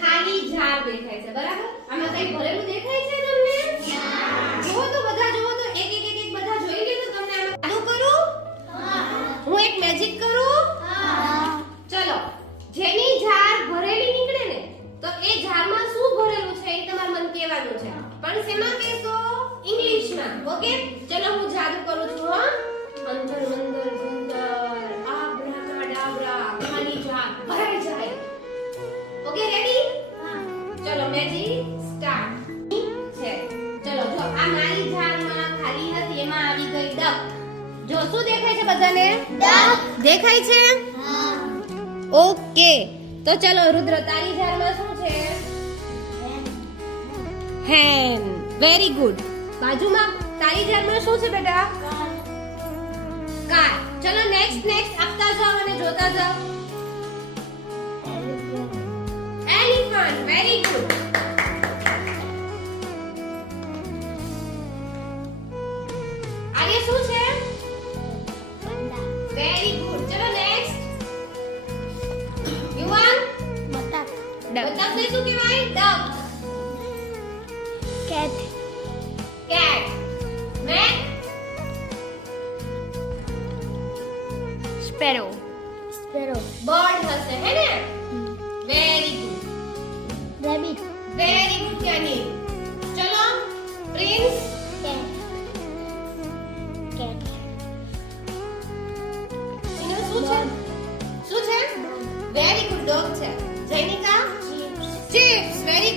ખાલી જાર દેખાય છે, બરાબર? આમાં કઈ ભરેલું દેખાય છે તમને? જુઓ તો બધા, જુઓ તો એક એક એક બધા જોઈ લે તો તમને આમાં ચાલુ કરું? હું એક મેજિક કરું? ચલો, જેની જાર ભરેલી નીકળે ને તો એ જારમાં શું ભરેલું છે એ તમારે મને કહેવાનું છે, પણ શેમાં કહેશો? ઇંગ્લિશમાં. ઓકે, ચલો હું જાદુ કરું છું. હા, અંદર અંદર અંદર આબ્રાકાડાબ્રા, ખાલી જાર ભરાઈ જાય. Okay, ready? ચલો, મેજિક સ્ટાર્ટ છે. ચલો, જો આ મારી જારમાં ખાલી હતી, એમાં આવી ગઈ ડક. જો શું દેખાય છે બધાને? ડક દેખાય છે. ઓકે, તો ચલો રુદ્ર, તારી જારમાં શું છે? હેન. Very good. બાજુમાં તારી જારમાં શું છે બેટા? કાર. ચલો નેક્સ્ટ આપતા જાઓ અને જોતા જાઓ. એલિફન્ટ. Very good. આગે શું છે? Very good. ચલો નેક્સ્ટ. યુવાન? બતક. બતકને શું કહેવાય? Duck. Cat. Cat. Make. Sparrow. Bird હશે, હે ને? Very good. Rabbit. Very good કેની. ચલો પ્રિન્સ. કેટ. એનું શું છે? શું છે? Very good. ડોગ છે. જૈનિકા? ચિપ્સ. વેરી